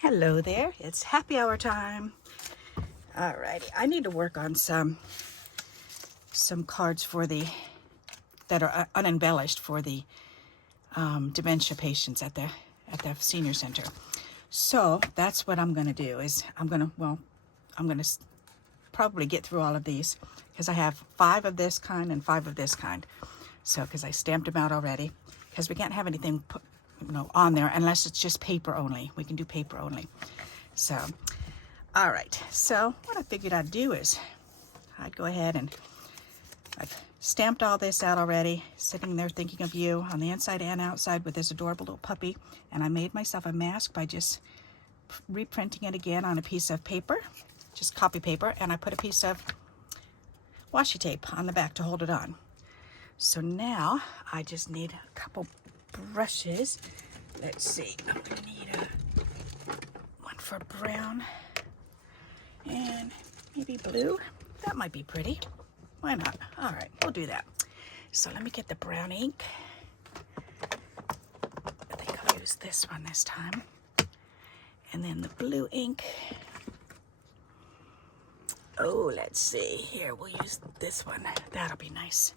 Hello there, it's happy hour time. Alrighty, I need to work on some cards for the that are unembellished for the dementia patients at the senior center. So that's what I'm going to do. Is I'm going to probably get through all of these because I have 5 of this kind and 5 of this kind. So because I stamped them out already, because we can't have anything put, on there unless it's just paper only. We can do paper only. So, all right. So what I figured I'd do is I'd go ahead and I've stamped all this out already, sitting there thinking of you on the inside and outside with this adorable little puppy. And I made myself a mask by just reprinting it again on a piece of paper, just copy paper, and I put a piece of washi tape on the back to hold it on. So now I just need a couple brushes. Let's see, I'm gonna need one for brown and maybe blue. That might be pretty. Why not? All right, we'll do that. So let me get the brown ink. I think I'll use this one this time. And then the blue ink. Oh, let's see. Here, we'll use this one. That'll be nice.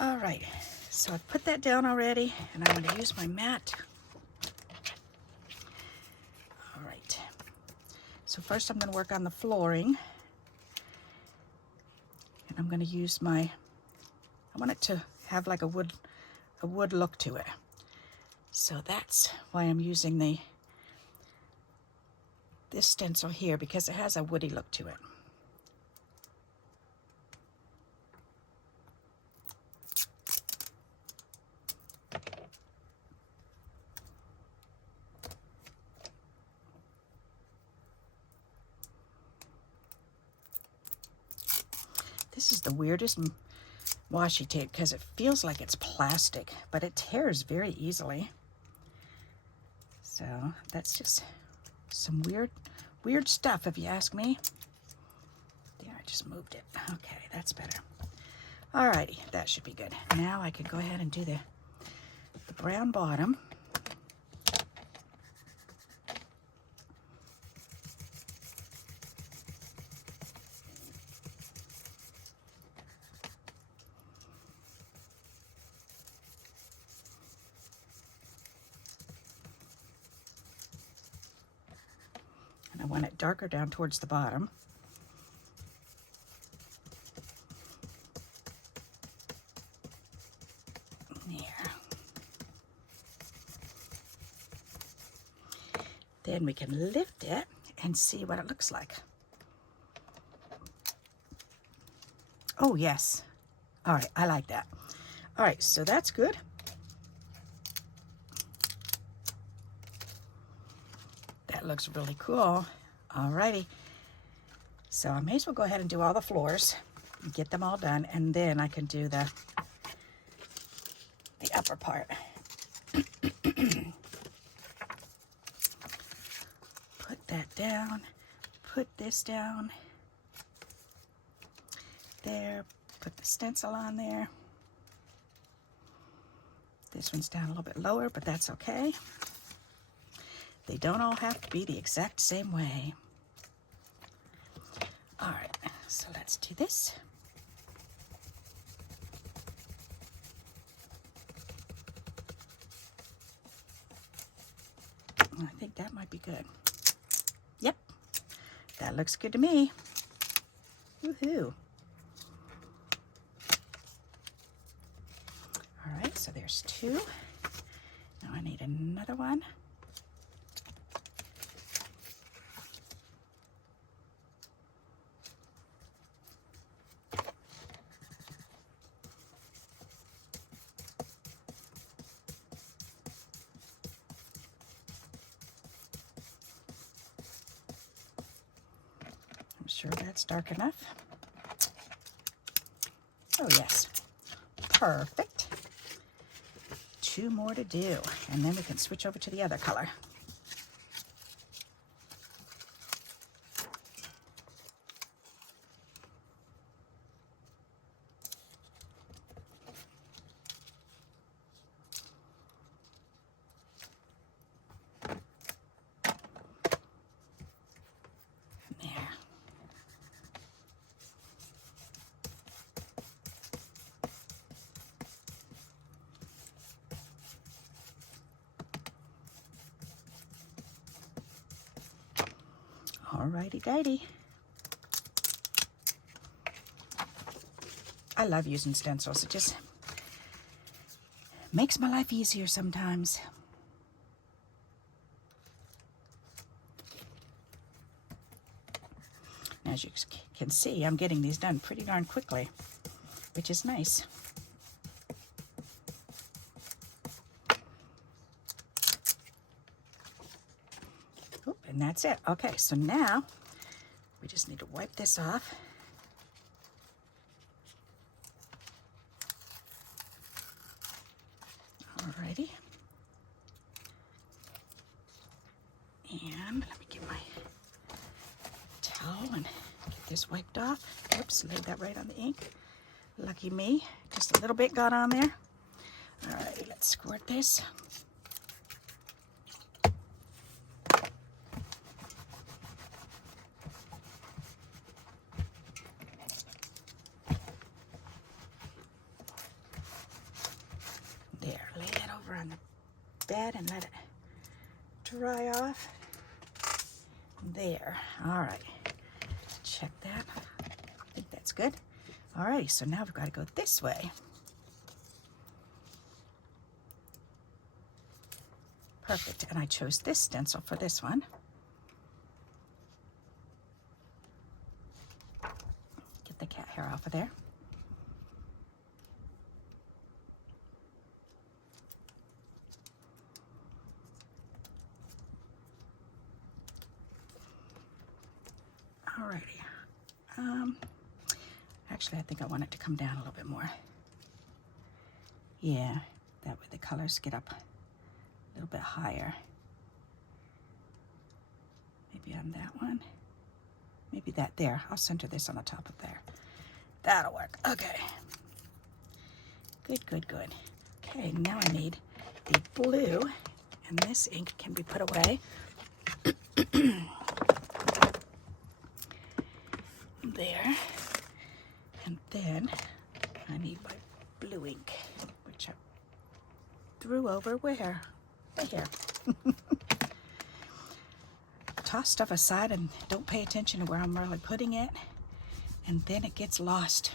All right, so I've put that down already, and I'm going to use my mat. All right. So first I'm going to work on the flooring. And I'm going to use I want it to have like a wood look to it. So that's why I'm using this stencil here, because it has a woody look to it. This is the weirdest washi tape because it feels like it's plastic, but it tears very easily. So that's just some weird stuff, if you ask me. There, I just moved it. Okay, that's better. Alrighty, that should be good. Now I can go ahead and do the brown bottom. I want it darker down towards the bottom. There. Then we can lift it and see what it looks like. Oh, yes. All right, I like that. All right, so that's good. That looks really cool. Alrighty. So I may as well go ahead and do all the floors, get them all done, and then I can do the upper part. Put that down, put this down, there, put the stencil on there. This one's down a little bit lower, but that's okay. They don't all have to be the exact same way. All right, so let's do this. I think that might be good. Yep, that looks good to me. Woohoo. All right, so there's 2. Now I need another one. I'm sure that's dark enough. Oh yes, perfect. 2 more to do, and then we can switch over to the other color. Alrighty dighty. I love using stencils. It just makes my life easier sometimes. As you can see, I'm getting these done pretty darn quickly, which is nice. Oop, and that's it. Okay, so now we just need to wipe this off. Alrighty. And let me get my towel and get this wiped off. Oops, laid that right on the ink. Lucky me. Just a little bit got on there. Alright, let's squirt this. There, lay that over on the bed and let it dry off. There. Alright. Check that. I think that's good. Alrighty, so now we've got to go this way. Perfect. And I chose this stencil for this one. Get the cat hair off of there. Alrighty. Actually, I think I want it to come down a little bit more. Yeah, that way the colors get up a little bit higher. Maybe on that one. Maybe that there. I'll center this on the top of there. That'll work. Okay. Good, good, good. Okay, now I need the blue, and this ink can be put away. There. And then I need my blue ink, which I threw over where? Right here. Toss stuff aside and don't pay attention to where I'm really putting it, and then it gets lost.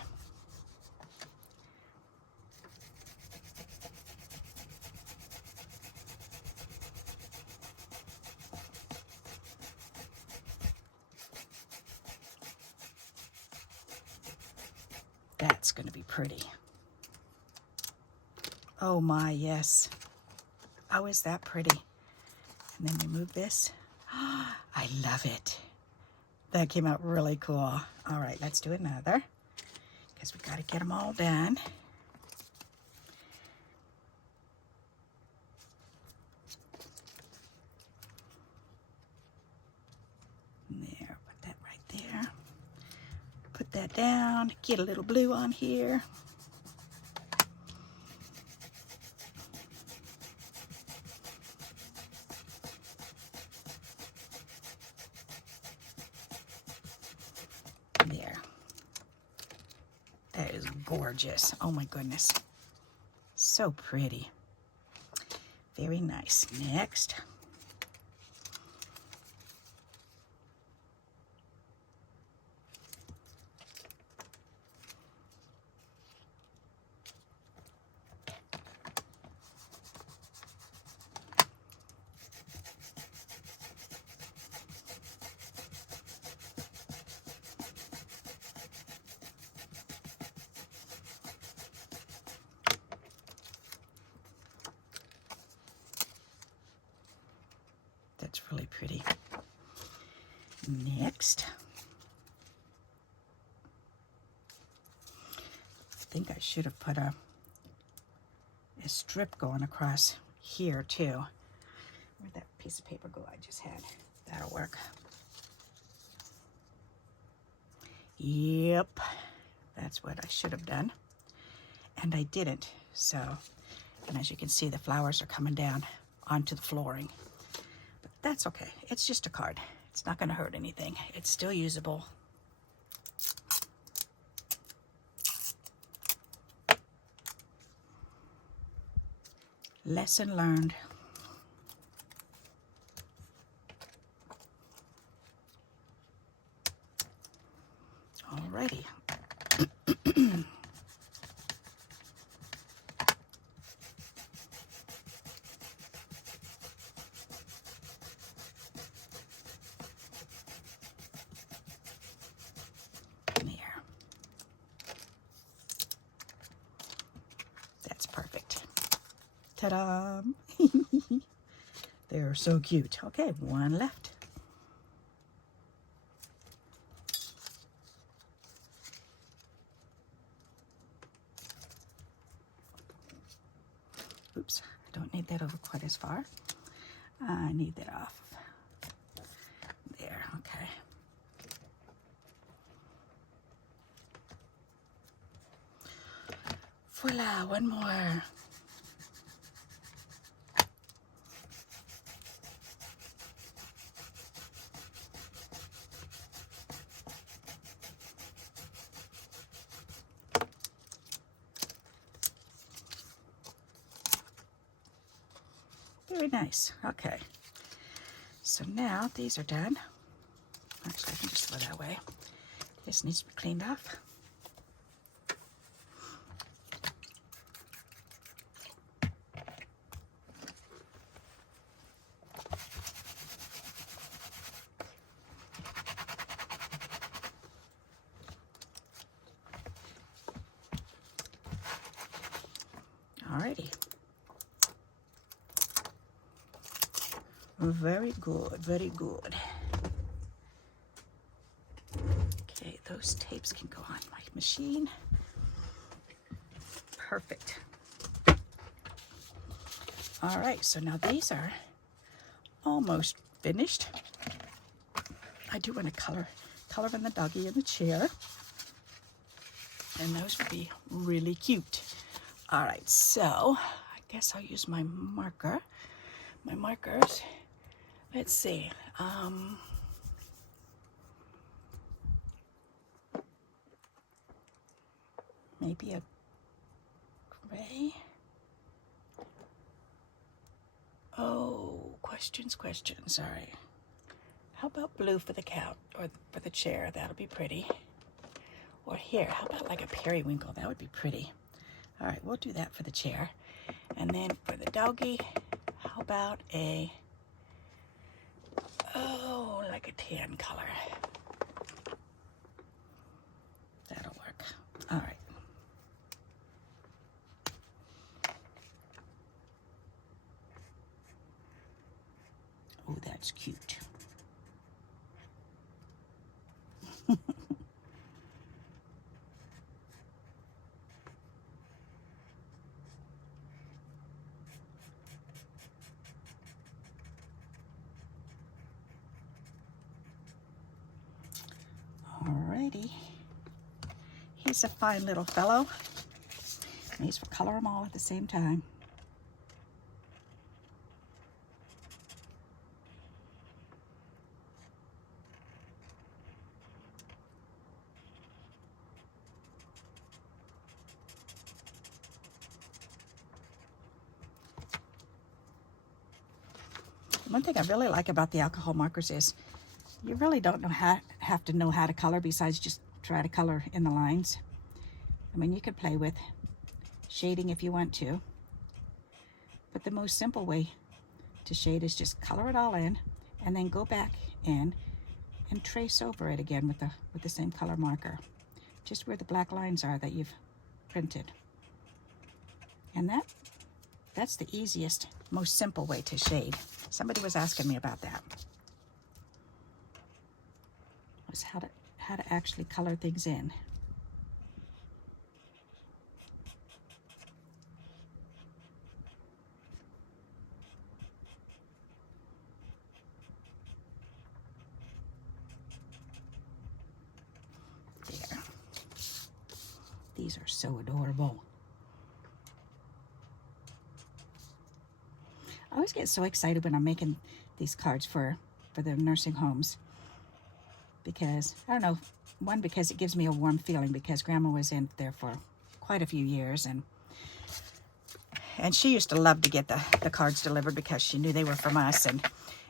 That's going to be pretty. Oh my, yes. Oh, is that pretty? And then remove this. I love it. That came out really cool. All right, let's do another, because we got to get them all done. There, put that right there. Put that down, get a little blue on here. There. That is gorgeous. Oh my goodness. So pretty. Very nice. Next. That's really pretty. Next, I think I should have put a strip going across here too. Where'd that piece of paper go I just had? That'll work. Yep, that's what I should have done. And I didn't, so, and as you can see, the flowers are coming down onto the flooring. But that's okay, it's just a card. It's not gonna hurt anything. It's still usable. Lesson learned. Ta-da! They're so cute. Okay, one left. Oops, I don't need that over quite as far. I need that off. There, okay. Voila, one more. Very nice. Okay. So now these are done. Actually, I can just throw that away. This needs to be cleaned off. Alrighty. Very good, very good. Okay, those tapes can go on my machine. Perfect. All right, so now these are almost finished. I do want to color in the doggy in the chair, and those would be really cute. All right, so I guess I'll use my marker. My markers. Let's see. Maybe a gray. Oh, questions. All right. How about blue for the couch or for the chair? That'll be pretty. Or here, how about like a periwinkle? That would be pretty. All right, we'll do that for the chair. And then for the doggy, how about a, oh, like a tan color. That'll work. All right. Oh, that's cute. Alrighty. He's a fine little fellow. He's for color them all at the same time. One thing I really like about the alcohol markers is you really don't have to know how to color besides just try to color in the lines. I mean, you could play with shading if you want to, but the most simple way to shade is just color it all in and then go back in and trace over it again with the same color marker, just where the black lines are that you've printed. And that's the easiest, most simple way to shade. Somebody was asking me about that. Was how to actually color things in. There. These are so adorable. I always get so excited when I'm making these cards for the nursing homes, because, I don't know, one, because it gives me a warm feeling because Grandma was in there for quite a few years, and she used to love to get the cards delivered because she knew they were from us,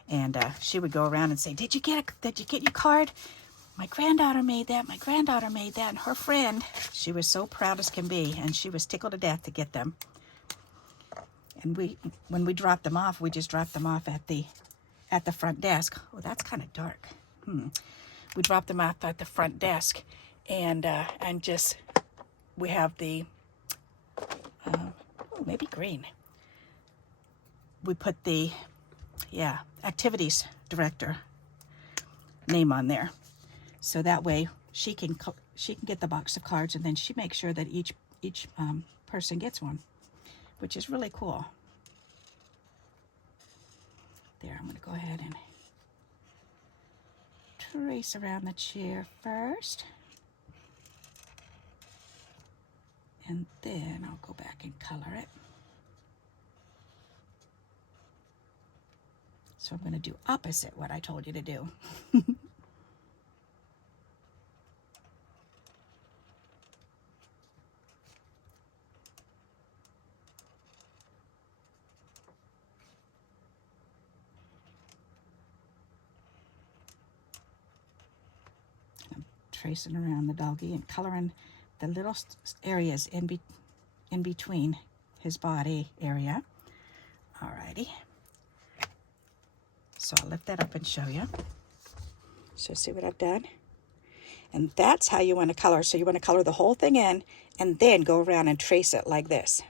and she would go around and say, did you get your card? My granddaughter made that, and her friend, she was so proud as can be, and she was tickled to death to get them. And when we dropped them off, we just dropped them off at the front desk. Oh, that's kind of dark. We dropped them off at the front desk, and we have the maybe green. we put the, activities director name on there. So that way she can get the box of cards, and then she makes sure that each person gets one, which is really cool. There, I'm going to go ahead and trace around the chair first. And then I'll go back and color it. So I'm going to do opposite what I told you to do. I'm tracing around the doggy and coloring the little areas in between his body area. Alrighty. So I'll lift that up and show you. So see what I've done? And that's how you want to color. So you want to color the whole thing in and then go around and trace it like this.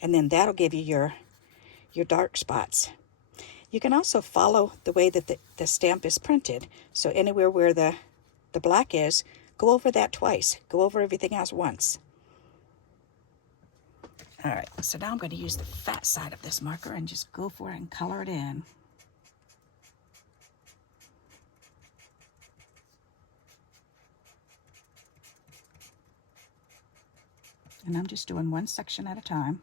And then that'll give you your dark spots. You can also follow the way that the stamp is printed. So anywhere where the black is, go over that twice. Go over everything else once. All right, so now I'm going to use the fat side of this marker and just go for it and color it in. And I'm just doing one section at a time.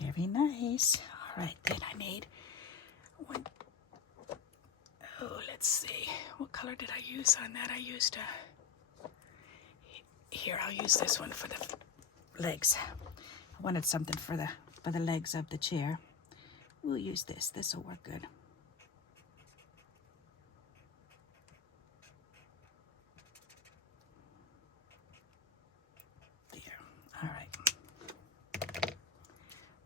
Very nice. All right, then I need one. Oh, let's see. What color did I use on that? I used here, I'll use this one for the legs. I wanted something for the legs of the chair. We'll use this. This will work good. There. All right.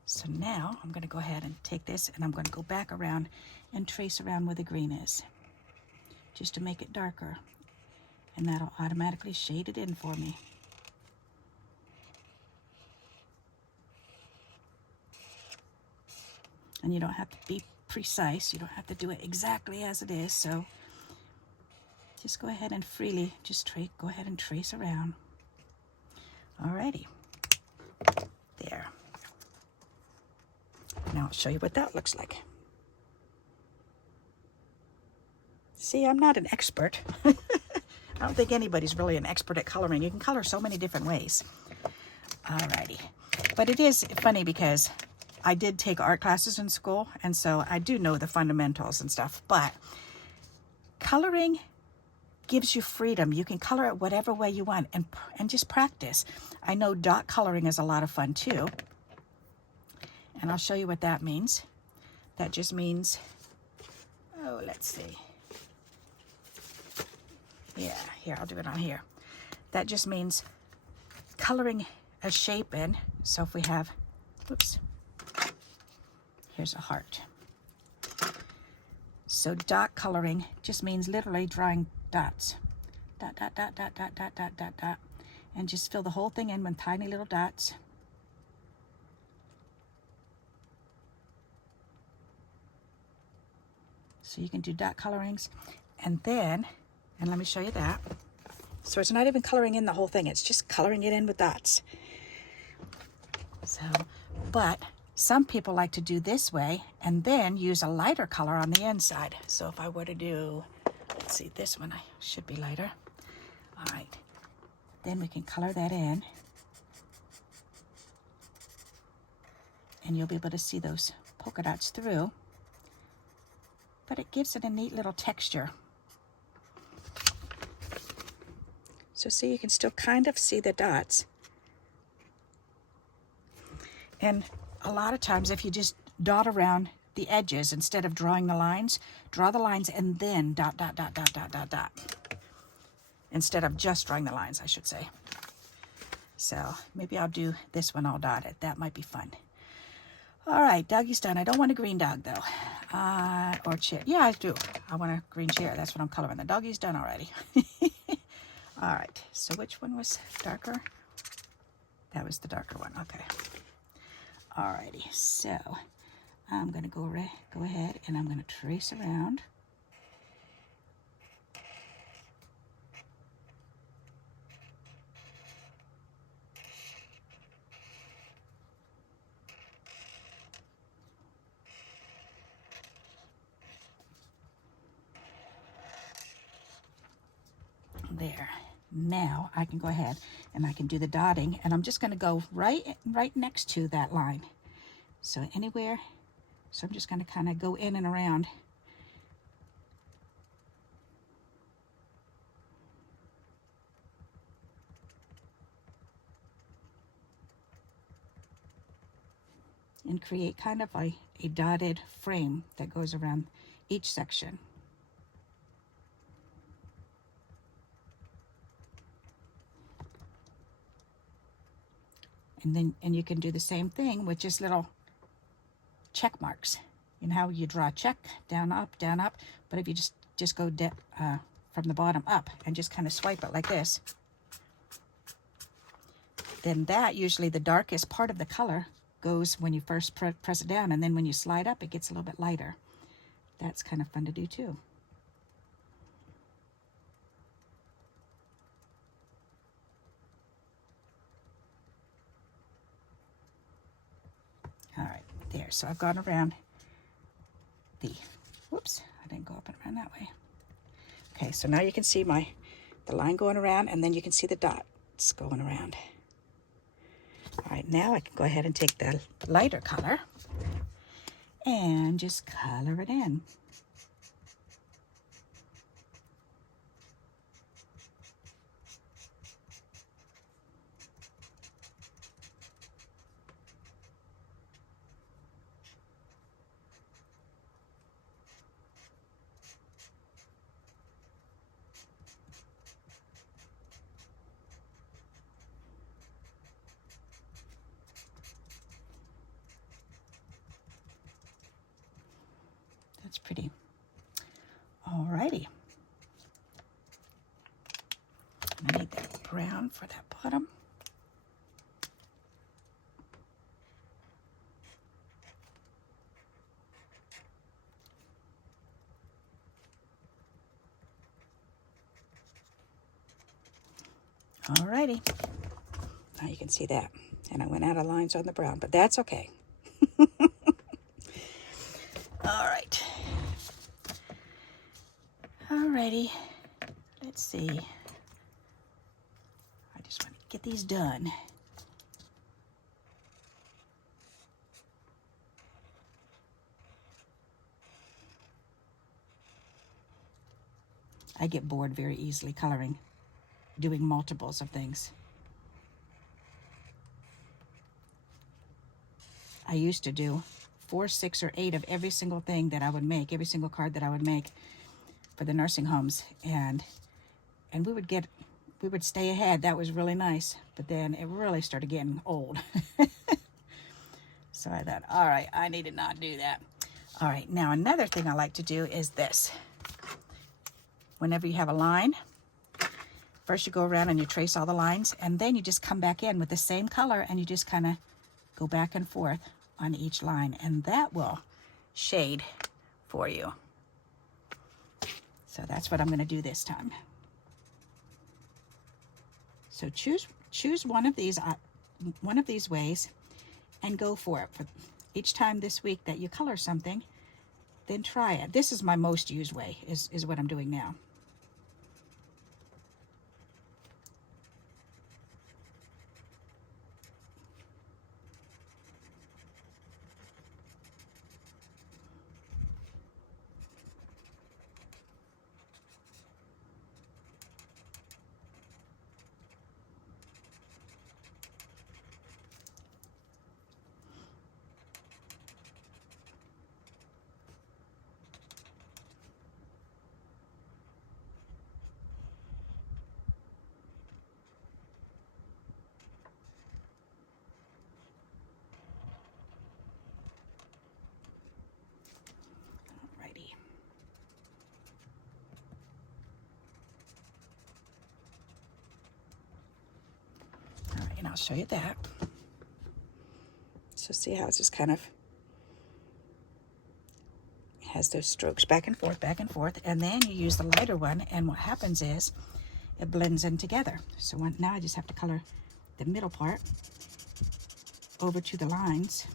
So now I'm going to go ahead and take this and I'm going to go back around and trace around where the green is, just to make it darker. And that'll automatically shade it in for me. And you don't have to be precise. You don't have to do it exactly as it is. So just go ahead and freely just go ahead and trace around. Alrighty. There. Now I'll show you what that looks like. See, I'm not an expert. I don't think anybody's really an expert at coloring. You can color so many different ways. Alrighty. But it is funny because I did take art classes in school, and so I do know the fundamentals and stuff, but coloring gives you freedom. You can color it whatever way you want and just practice. I know dot coloring is a lot of fun too, and I'll show you what that means. That just means, oh, let's see. Yeah, here, I'll do it on here. That just means coloring a shape in. So if we have, whoops, here's a heart. So dot coloring just means literally drawing dots. Dot, dot, dot, dot, dot, dot, dot, dot, dot. And just fill the whole thing in with tiny little dots. So you can do dot colorings. And then, and let me show you that. So it's not even coloring in the whole thing. It's just coloring it in with dots. So, but some people like to do this way and then use a lighter color on the inside. So if I were to do, let's see, this one should be lighter. All right. Then we can color that in. And you'll be able to see those polka dots through. But it gives it a neat little texture. So see, you can still kind of see the dots. And a lot of times if you just dot around the edges instead of drawing the lines, draw the lines and then dot, dot, dot, dot, dot, dot, dot. Instead of just drawing the lines, I should say. So maybe I'll do this one all dotted. That might be fun. All right, doggy's done. I don't want a green dog though. Or chair. Yeah, I do. I want a green chair. That's what I'm coloring. The doggy's done already. All right, so which one was darker? That was the darker one. Okay. All righty, so I'm gonna go ahead and I'm gonna trace around. There. Now I can go ahead and I can do the dotting, and I'm just going to go right next to that line. So anywhere. So I'm just going to kind of go in and around. And create kind of a dotted frame that goes around each section. And you can do the same thing with just little check marks. You know how you draw a check, down, up, but if you just go from the bottom up and just kind of swipe it like this, then that usually the darkest part of the color goes when you first press it down, and then when you slide up, it gets a little bit lighter. That's kind of fun to do too. All right, there. So I've gone around the, whoops, I didn't go up and around that way. Okay, so now you can see the line going around, and then you can see the dots going around. All right, now I can go ahead and take the lighter color and just color it in. That's pretty. All righty. I need that brown for that bottom. All righty. Now you can see that. And I went out of lines on the brown, but that's okay. All right. Alrighty, let's see. I just want to get these done. I get bored very easily coloring, doing multiples of things. I used to do 4, 6, or 8 of every single thing that I would make, every single card that I would make for the nursing homes, and we would stay ahead. That was really nice, but then it really started getting old. So I thought, all right, I need to not do that. All right, now another thing I like to do is this. Whenever you have a line, first you go around and you trace all the lines, and then you just come back in with the same color and you just kind of go back and forth on each line, and that will shade for you. So that's what I'm going to do this time. So choose one of these ways and go for it. For each time this week that you color something, then try it. This is my most used way, is what I'm doing now. and I'll show you that. So see how it's just kind of has those strokes back and forth, and then you use the lighter one, and what happens is it blends in together. So now I just have to color the middle part over to the lines,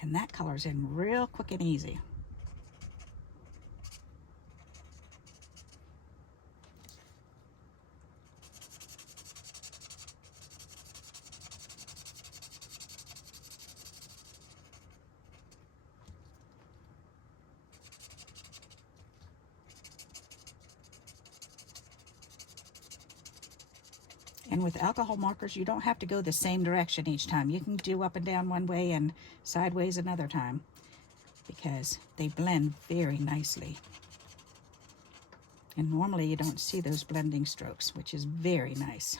and that colors in real quick and easy. And with alcohol markers, you don't have to go the same direction each time. You can do up and down one way and sideways another time, because they blend very nicely. And normally you don't see those blending strokes, which is very nice.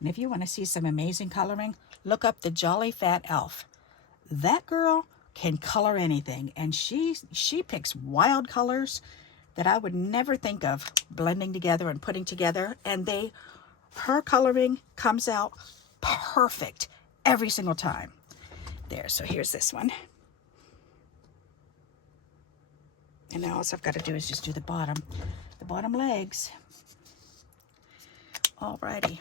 And if you want to see some amazing coloring, look up the Jolly Fat Elf. That girl can color anything, and she picks wild colors that I would never think of blending together and putting together, and her coloring comes out perfect every single time. There, so here's this one. And now all I've got to do is just do the bottom legs. Alrighty.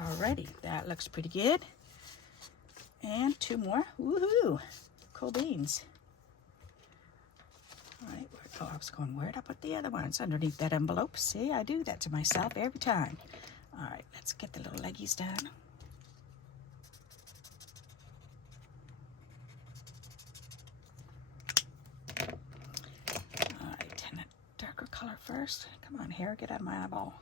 Alrighty, that looks pretty good. And two more. Woohoo! Cool beans. Alright, I was going, where'd I put the other ones? Underneath that envelope. See, I do that to myself every time. Alright, let's get the little leggies done. Alright, and a darker color first. Come on, hair, get out of my eyeball.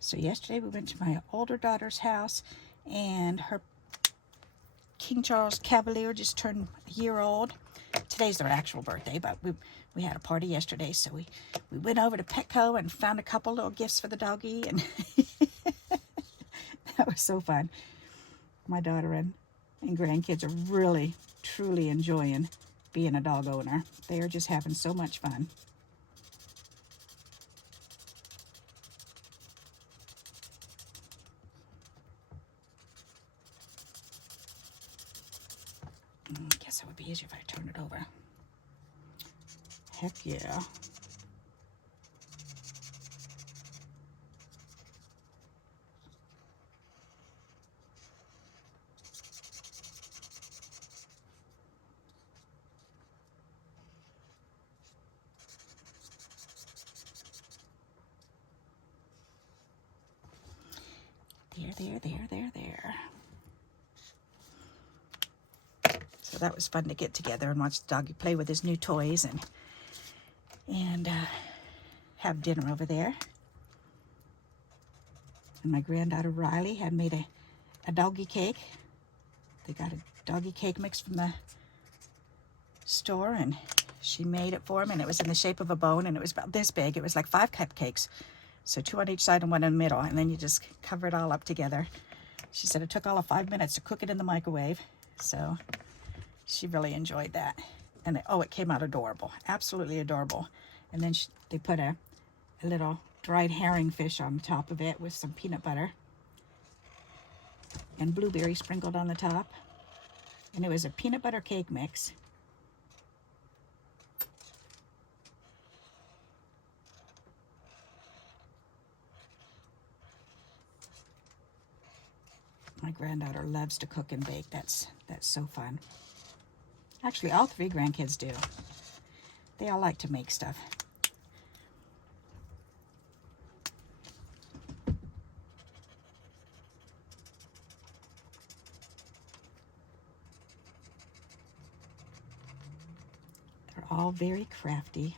So yesterday we went to my older daughter's house, and her King Charles Cavalier just turned a year old. Today's their actual birthday, but we had a party yesterday, so we went over to Petco and found a couple little gifts for the doggy, and that was so fun. My daughter and grandkids are really, truly enjoying being a dog owner. They are just having so much fun. I guess it would be easier if I turned it over. Heck yeah. There. So that was fun to get together and watch the doggy play with his new toys and have dinner over there. And my granddaughter Riley had made a doggy cake They got a doggy cake mix from the store, and she made it for him, and it was in the shape of a bone, and it was about this big. It was like 5 cupcakes, so 2 on each side and 1 in the middle, and then you just cover it all up together. She said it took all of 5 minutes to cook it in the microwave, so she really enjoyed that. And oh, it came out adorable, absolutely adorable. And then they put a little dried herring fish on top of it with some peanut butter and blueberry sprinkled on the top. And it was a peanut butter cake mix. My granddaughter loves to cook and bake. That's so fun. Actually, all 3 grandkids do. They all like to make stuff. They're all very crafty.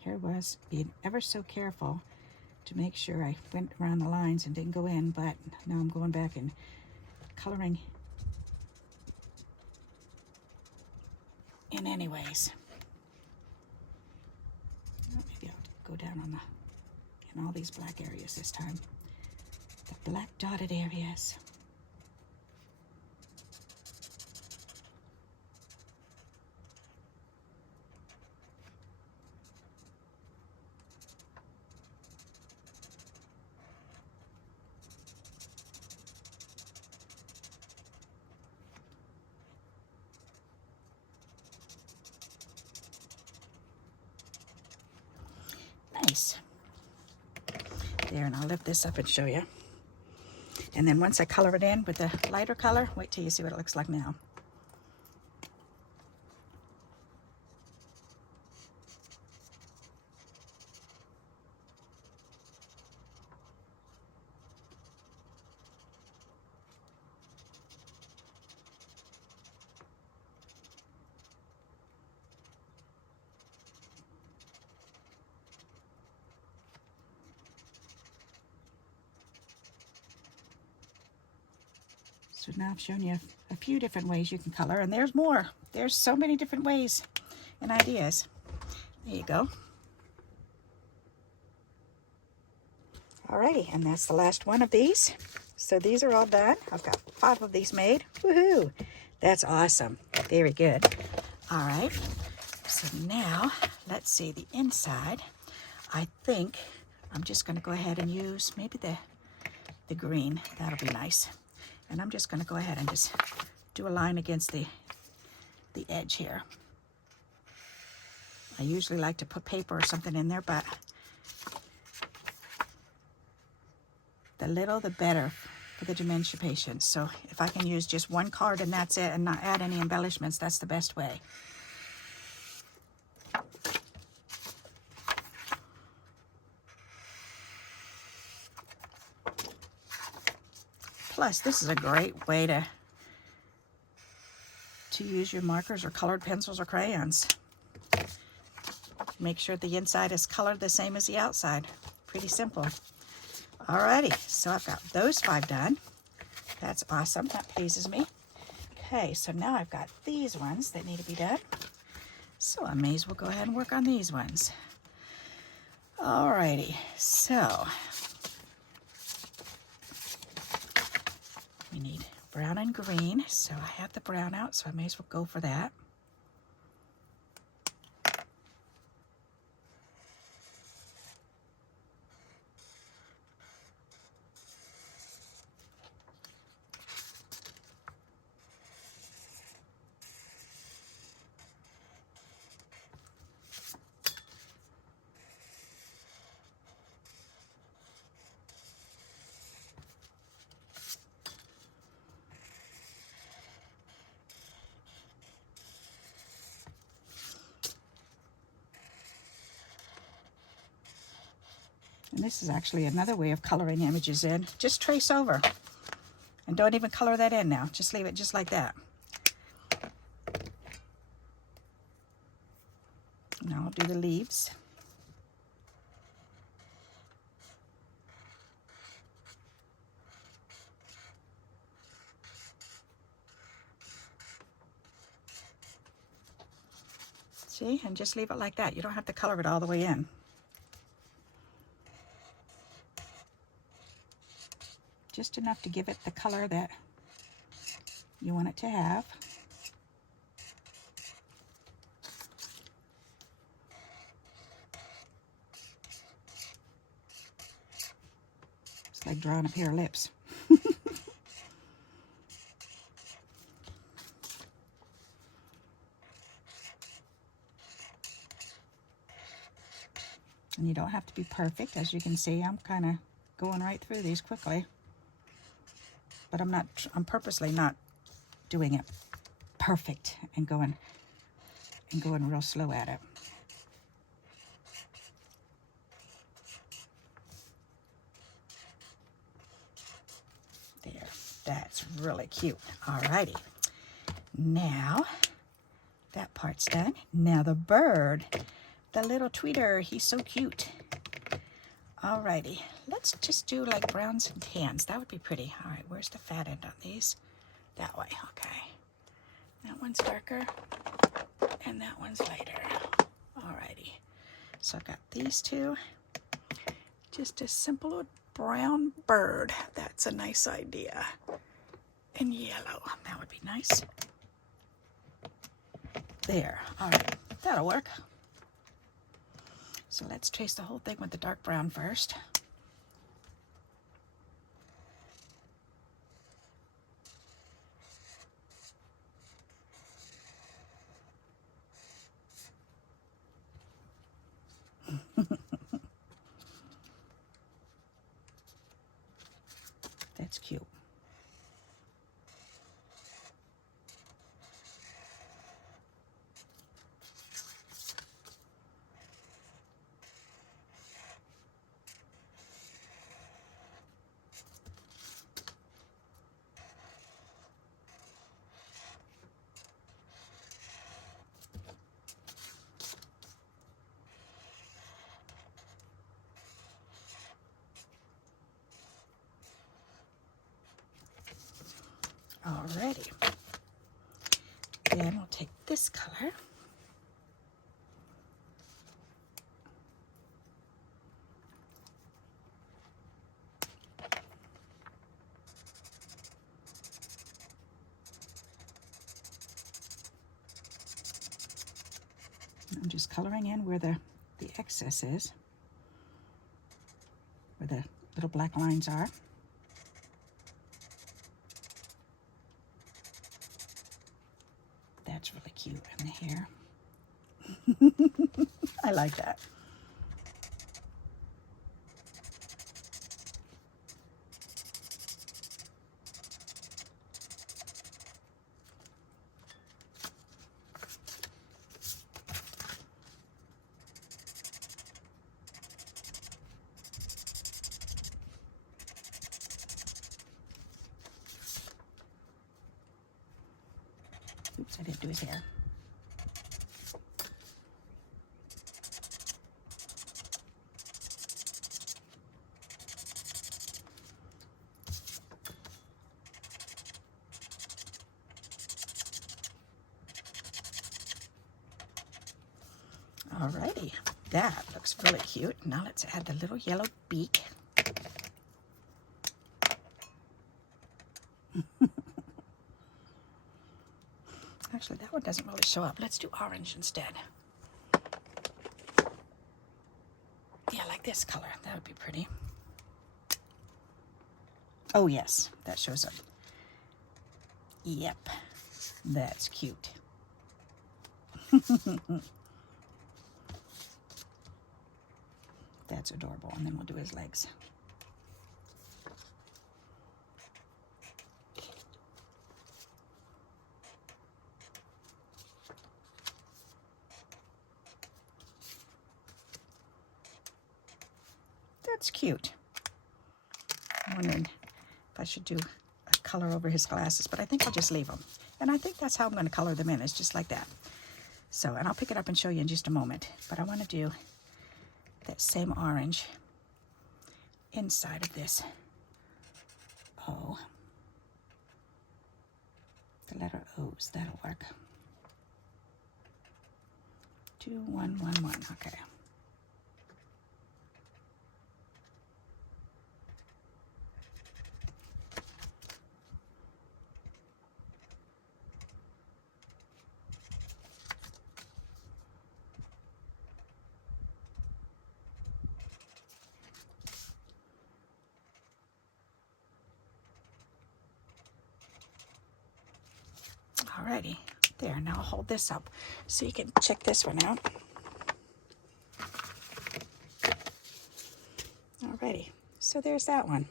Here was being ever so careful to make sure I went around the lines and didn't go in, but now I'm going back and coloring in anyways. Maybe I'll go down on in all these black areas this time. The black dotted areas. Nice. There, and I'll lift this up and show you. And then once I color it in with the lighter color, wait till you see what it looks like now. So now I've shown you a few different ways you can color, and there's more. There's so many different ways and ideas. There you go. Alrighty, and that's the last one of these. So these are all done. I've got 5 of these made. Woohoo! That's awesome. Very good. All right. So now, let's see the inside. I think I'm just going to go ahead and use maybe the green. That'll be nice. And I'm just going to go ahead and just do a line against the edge here. I usually like to put paper or something in there, but the little the better for the dementia patients. So if I can use just 1 card and that's it and not add any embellishments, that's the best way. Plus, this is a great way to use your markers or colored pencils or crayons. Make sure the inside is colored the same as the outside. Pretty simple. Alrighty, so I've got those 5 done. That's awesome. That pleases me. Okay, so now I've got these ones that need to be done. So I may as well go ahead and work on these ones. Alrighty, so we need brown and green. So I have the brown out, so I may as well go for that. And this is actually another way of coloring images in. Just trace over. And don't even color that in now. Just leave it just like that. Now I'll do the leaves. See, and just leave it like that. You don't have to color it all the way in. Just enough to give it the color that you want it to have. It's like drawing a pair of lips. And you don't have to be perfect. As you can see, I'm kind of going right through these quickly. But I'm purposely not doing it perfect and going real slow at it. There, that's really cute. Alrighty. Now, that part's done. Now the bird. The little tweeter, he's so cute. Alrighty, let's just do like browns and tans. That would be pretty. All right, where's the fat end on these? That way, okay. That one's darker, and that one's lighter. Alrighty, so I've got these two. Just a simple old brown bird. That's a nice idea. And yellow, that would be nice. There, all right, that'll work. So let's trace the whole thing with the dark brown first. That's cute. Alrighty. Then we'll take this color. I'm just coloring in where the excess is, where the little black lines are. That's really cute in the hair. I like that. Oops, I didn't do his hair. Alrighty, that looks really cute. Now let's add the little yellow beak. Actually, that one doesn't really show up. Let's do orange instead. Yeah, like this color. That would be pretty. Oh, yes, that shows up. Yep, that's cute. That's adorable. And then we'll do his legs. That's cute. I'm wondering if I should do a color over his glasses, but I think I'll just leave them. And I think that's how I'm going to color them in. It's just like that. So, and I'll pick it up and show you in just a moment, but I want to do that same orange inside of this O. The letter O's, that'll work. 2, 1, 1, 1, okay. Alrighty, there, now I'll hold this up so you can check this one out. Alrighty, so there's that one.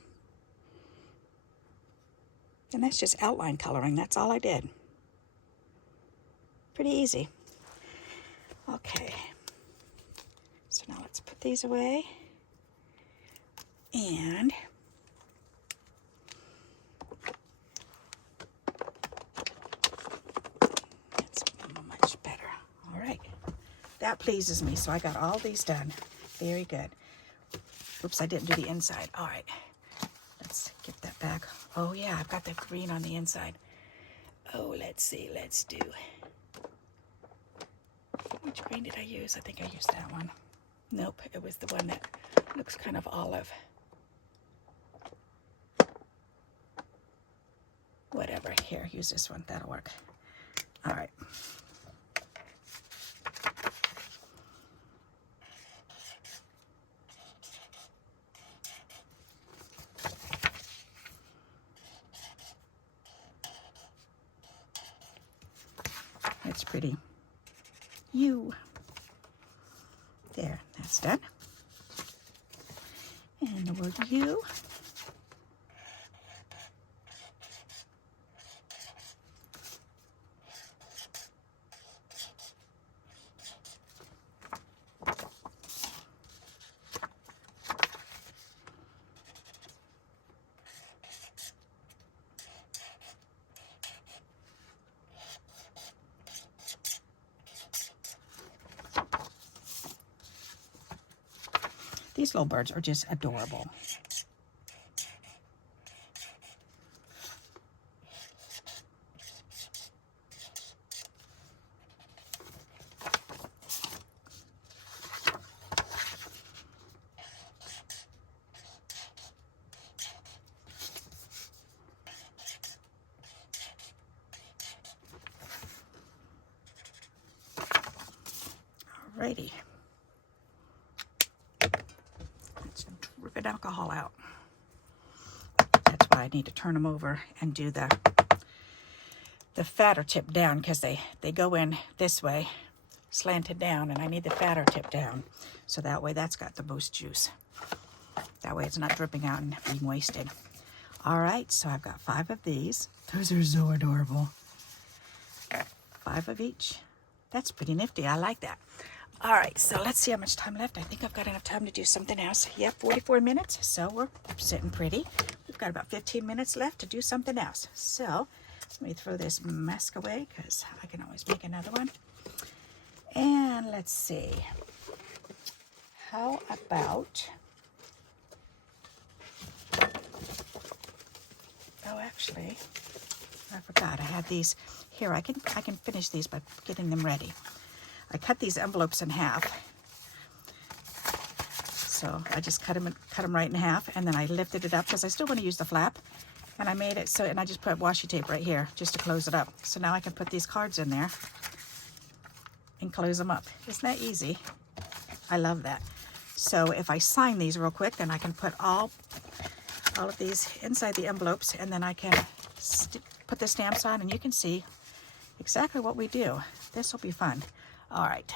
And that's just outline coloring, that's all I did. Pretty easy. Okay, so now let's put these away. And that's much better. All right, that pleases me. So I got all these done. Very good. Oops, I didn't do the inside. All right, let's get that back. Oh yeah, I've got the green on the inside. Oh, let's see, let's do. Which green did I use? I think I used that one. Nope, it was the one that looks kind of olive. Whatever, here, use this one, that'll work. All right. That's pretty. You. There, that's done. And the word you. These little birds are just adorable. Alrighty. Let's drip alcohol out. That's why I need to turn them over and do the fatter tip down, because they go in this way, slanted down, and I need the fatter tip down. So that way that's got the most juice. That way it's not dripping out and being wasted. All right, so I've got 5 of these. Those are so adorable. 5 of each. That's pretty nifty. I like that. All right, so let's see how much time left. I think I've got enough time to do something else. Yep, 44 minutes, so we're sitting pretty. We've got about 15 minutes left to do something else. So let me throw this mask away, because I can always make another one. And let's see. How about... Oh, actually, I forgot. I had these here. I can finish these by getting them ready. I cut these envelopes in half. So I just cut them right in half, and then I lifted it up because I still want to use the flap. And I made it so, and I just put washi tape right here just to close it up. So now I can put these cards in there and close them up. Isn't that easy? I love that. So if I sign these real quick, then I can put all of these inside the envelopes, and then I can put the stamps on, and you can see exactly what we do. This will be fun. All right,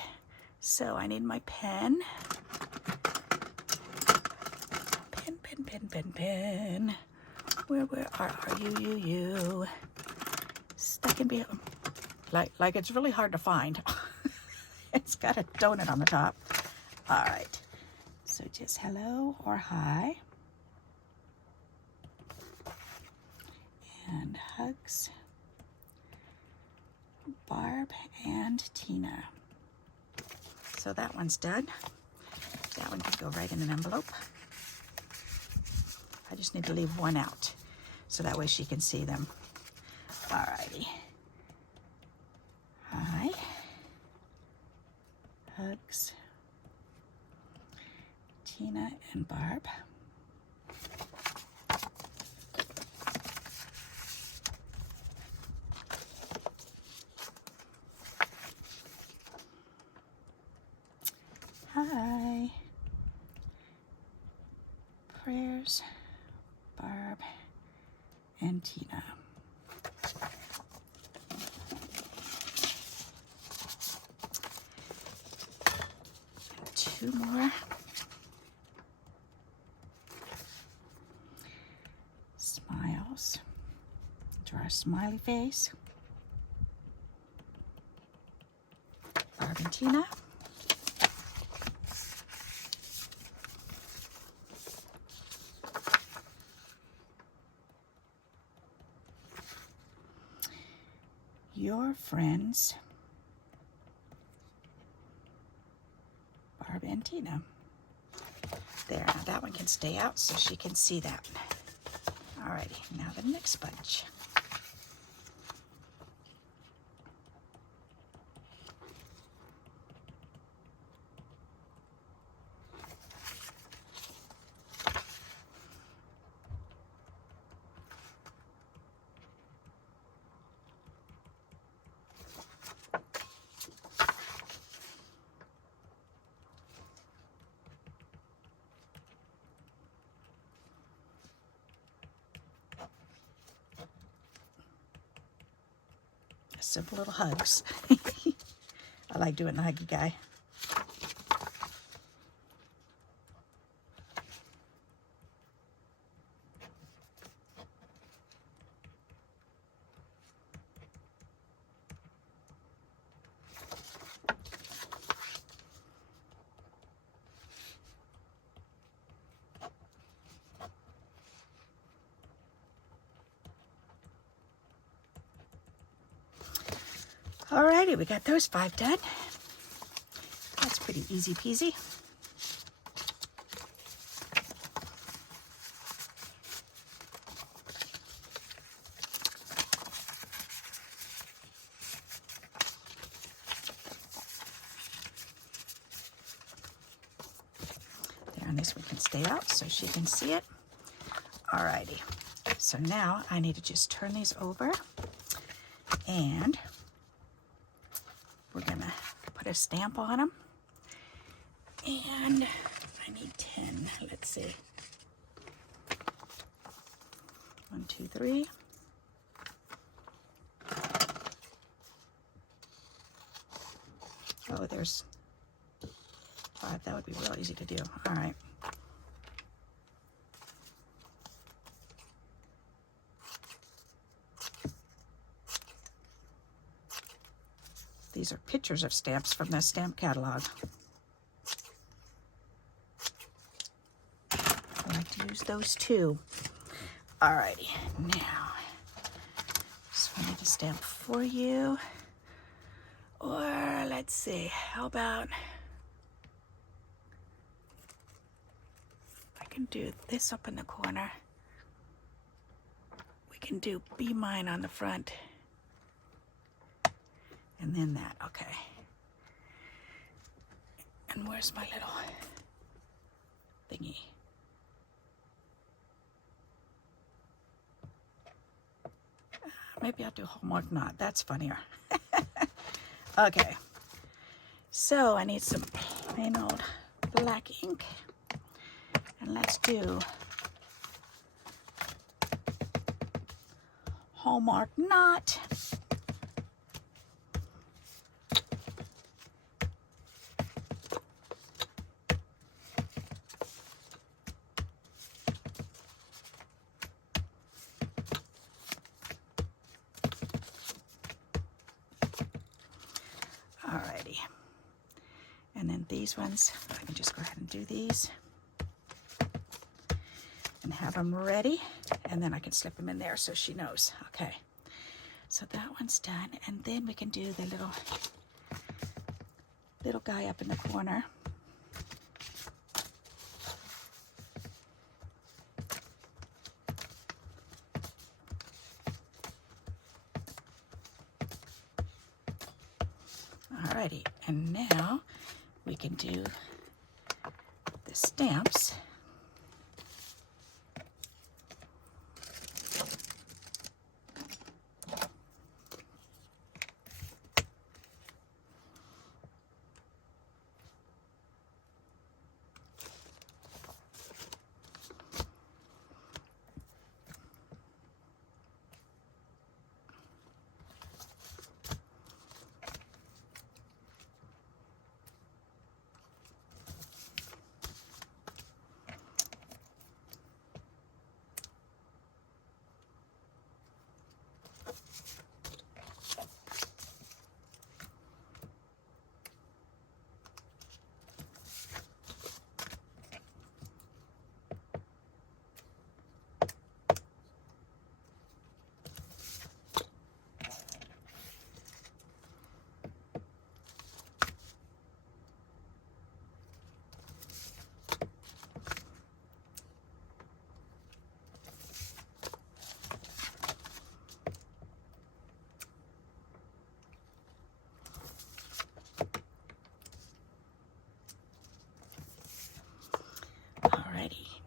so I need my pen. Pen. Where are you? Stuck in behind. Like it's really hard to find. It's got a donut on the top. All right, so just hello or hi. And hugs, Barb and Tina. so that one's done. That one can go right in an envelope. I just need to leave one out, so that way she can see them. Alrighty. Hi. Hugs. Tina and Barb. Hi. Prayers, Barb, and Tina. Two more. Smiles. Draw a smiley face. Barb and Tina. Your friends, Barb and Tina. There, now that one can stay out so she can see that. Alrighty, now the next bunch. Simple little hugs. I like doing the huggy guy. Alrighty, we got those 5 done. That's pretty easy peasy. There, and this one can stay out so she can see it. Alrighty, so now I need to just turn these over, and we're gonna put a stamp on them. And I need 10, let's see. 1, 2, 3. Oh, there's 5, that would be real easy to do. All right. These are pictures of stamps from the stamp catalog. I like to use those too. Alrighty, now, so I need a stamp for you. Or let's see, how about, I can do this up in the corner. We can do Be Mine on the front. And then that, okay. And where's my little thingy? Maybe I'll do Hallmark Knot, that's funnier. Okay, so I need some plain old black ink. And let's do Hallmark Knot. Alrighty, and then these ones, I can just go ahead and do these and have them ready, and then I can slip them in there so she knows. Okay, so that one's done, and then we can do the little little guy up in the corner. Alrighty, and now we can do the stamps.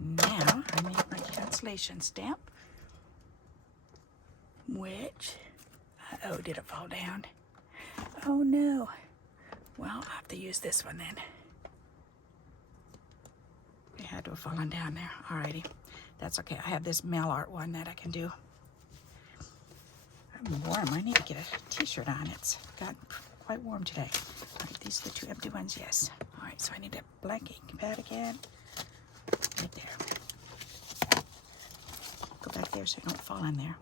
Now I made my cancellation stamp, which, oh, did it fall down? Oh no. Well, I'll have to use this one then. It had to have fallen down there. Alrighty, that's okay. I have this mail art one that I can do. I'm warm. I need to get a t-shirt on. It's gotten quite warm today. Alright, these are the 2 empty ones, yes. Alright, so I need a blank ink pad again. Right there. Go back there so you don't fall in there.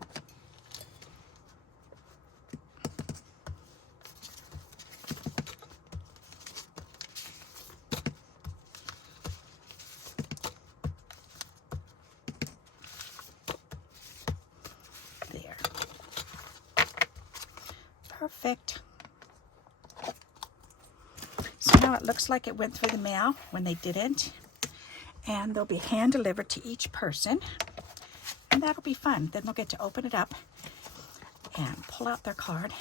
There. Perfect. So now it looks like it went through the mail when they didn't. And they'll be hand delivered to each person, and that'll be fun. Then they'll get to open it up and pull out their card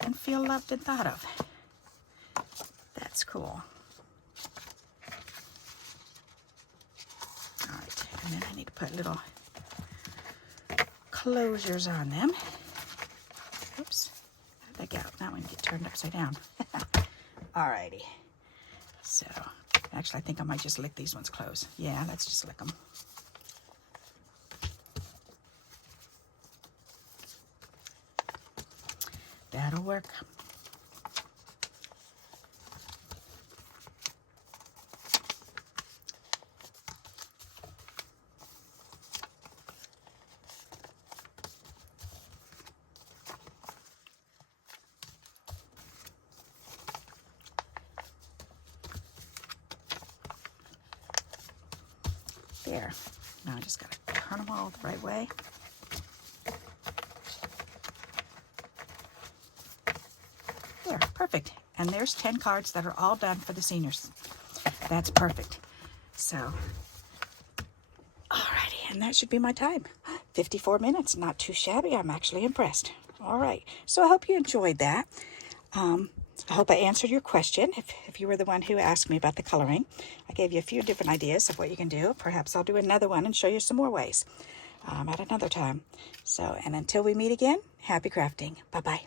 and feel loved and thought of. That's cool. All right, and then I need to put little closures on them. Oops, how'd that go? That one get turned upside down. All righty, so. Actually, I think I might just lick these ones closed. Yeah, let's just lick them. That'll work. There. Now I just got to turn them all the right way. There, perfect. And there's 10 cards that are all done for the seniors. That's perfect. So, alrighty, and that should be my time. 54 minutes, not too shabby. I'm actually impressed. All right, so I hope you enjoyed that. I hope I answered your question. If you were the one who asked me about the coloring, I gave you a few different ideas of what you can do. Perhaps I'll do another one and show you some more ways at another time. So, and until we meet again, happy crafting. Bye-bye.